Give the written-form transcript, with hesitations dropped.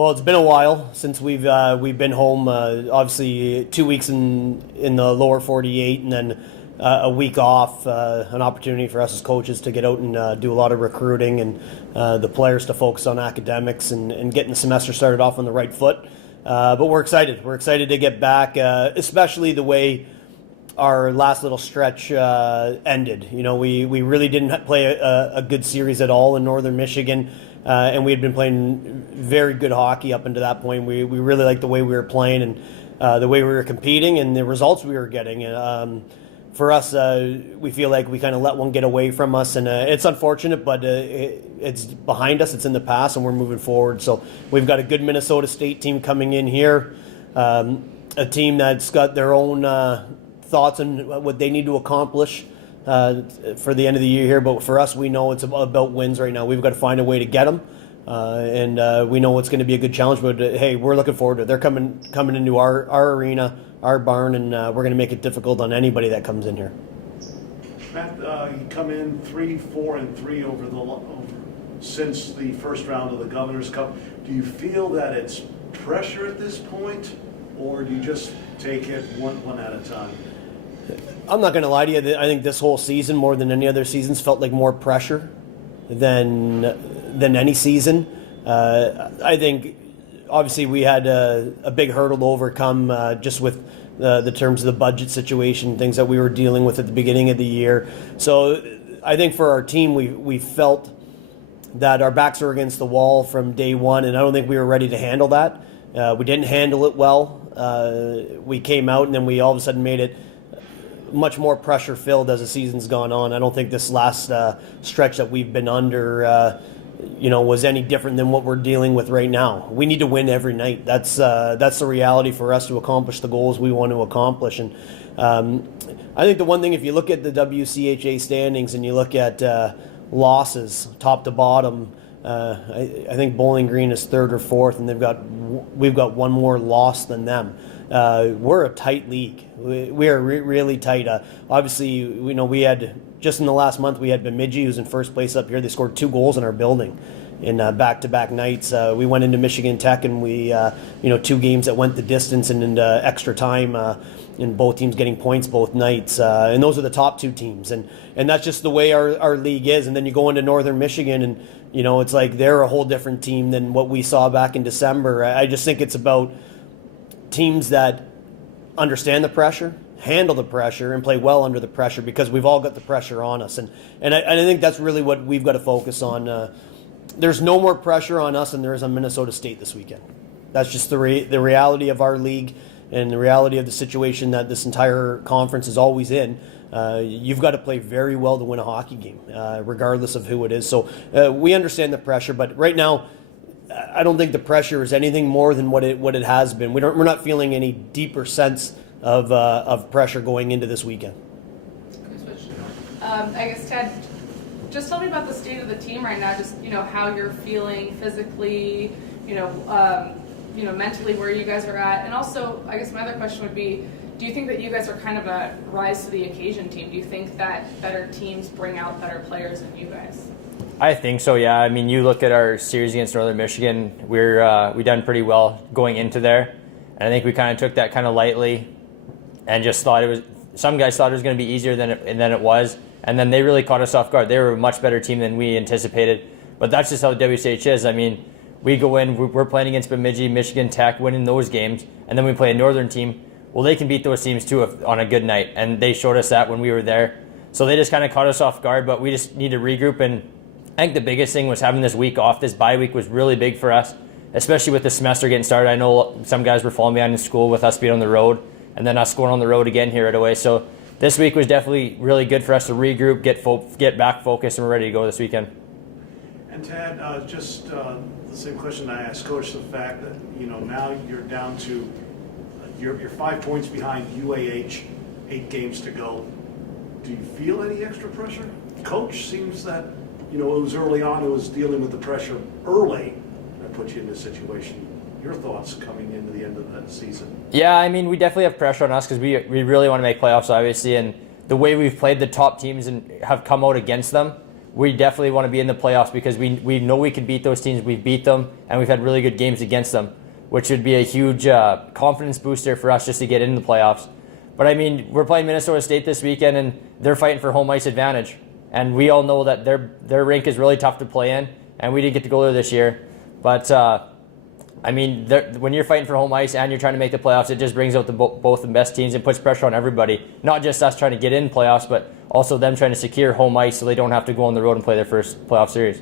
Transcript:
Well, it's been a while since we've been home. Obviously, 2 weeks in the lower 48, and then a week off. An opportunity for us as coaches to get out and do a lot of recruiting, and the players to focus on academics and getting the semester started off on the right foot. But we're excited. We're excited to get back, especially the way our last little stretch ended. You know, we really didn't play a good series at all in Northern Michigan. And we had been playing very good hockey up until that point. We really liked the way we were playing and the way we were competing and the results we were getting. For us, we feel like we kind of let one get away from us, and it's unfortunate, but it's behind us. It's in the past, and we're moving forward. So we've got a good Minnesota State team coming in here, a team that's got their own thoughts on what they need to accomplish for the end of the year here, but for us, we know it's about wins right now. We've got to find a way to get them, and we know it's going to be a good challenge. But hey, we're looking forward to it. They're coming into our arena, our barn, and we're going to make it difficult on anybody that comes in here. Matt, you come in 3-4-3 over since the first round of the Governor's Cup. Do you feel that it's pressure at this point, or do you just take it one at a time? I'm not going to lie to you. I think this whole season, more than any other seasons, felt like more pressure than any season. I think, obviously, we had a big hurdle to overcome just with the terms of the budget situation, things that we were dealing with at the beginning of the year. So I think for our team, we felt that our backs were against the wall from day one, and I don't think we were ready to handle that. We didn't handle it well. We came out, and then we all of a sudden made it much more pressure filled as the season's gone on. I don't think this last stretch that we've been under, was any different than what we're dealing with right now. We need to win every night. That's the reality for us to accomplish the goals we want to accomplish. And I think the one thing, if you look at the WCHA standings and you look at losses top to bottom, I think Bowling Green is third or fourth, and we've got one more loss than them. We're a tight league. We are really tight. Obviously, we had, just in the last month, we had Bemidji, who's in first place up here. They scored 2 goals in our building in back-to-back nights. We went into Michigan Tech, and we, 2 games that went the distance and into extra time, and both teams getting points both nights. And those are the top 2 teams. And that's just the way our league is. And then you go into Northern Michigan, and, it's like they're a whole different team than what we saw back in December. I just think it's about teams that understand the pressure, handle the pressure, and play well under the pressure, because we've all got the pressure on us. And I think that's really what we've got to focus on. There's no more pressure on us than there is on Minnesota State this weekend. That's just the reality of our league and the reality of the situation that this entire conference is always in. You've got to play very well to win a hockey game, regardless of who it is. So we understand the pressure, but right now, I don't think the pressure is anything more than what it has been. We're not feeling any deeper sense of pressure going into this weekend. I guess, Ted, just tell me about the state of the team right now. Just how you're feeling physically, mentally, where you guys are at, and also I guess my other question would be, do you think that you guys are kind of a rise to the occasion team? Do you think that better teams bring out better players than you guys? I think so, yeah. I mean, you look at our series against Northern Michigan, we done pretty well going into there. And I think we kind of took that kind of lightly and just thought some guys thought it was going to be easier than it was. And then they really caught us off guard. They were a much better team than we anticipated. But that's just how WCH is. I mean, we go in, we're playing against Bemidji, Michigan Tech, winning those games. And then we play a Northern team. Well, they can beat those teams too on a good night. And they showed us that when we were there. So they just kind of caught us off guard. But we just need to regroup, and I think the biggest thing was having this week off. This bye week was really big for us, especially with the semester getting started. I know some guys were falling behind in school with us being on the road, and then us going on the road again here right away. So this week was definitely really good for us to regroup, get back focused, and we're ready to go this weekend. And Tad, just the same question I asked Coach, the fact that now you're down to you're 5 points behind UAH, 8 games to go. Do you feel any extra pressure? Coach seems that it was early on. It was dealing with the pressure early that put you in this situation. Your thoughts coming into the end of that season? Yeah, I mean, we definitely have pressure on us because we really want to make playoffs, obviously, and the way we've played the top teams and have come out against them, we definitely want to be in the playoffs because we know we can beat those teams. We've beat them, and we've had really good games against them, which would be a huge confidence booster for us just to get into the playoffs. But I mean, we're playing Minnesota State this weekend, and they're fighting for home ice advantage. And we all know that their rink is really tough to play in, and we didn't get to go there this year. But I mean, when you're fighting for home ice and you're trying to make the playoffs, it just brings out both the best teams and puts pressure on everybody. Not just us trying to get in playoffs, but also them trying to secure home ice so they don't have to go on the road and play their first playoff series.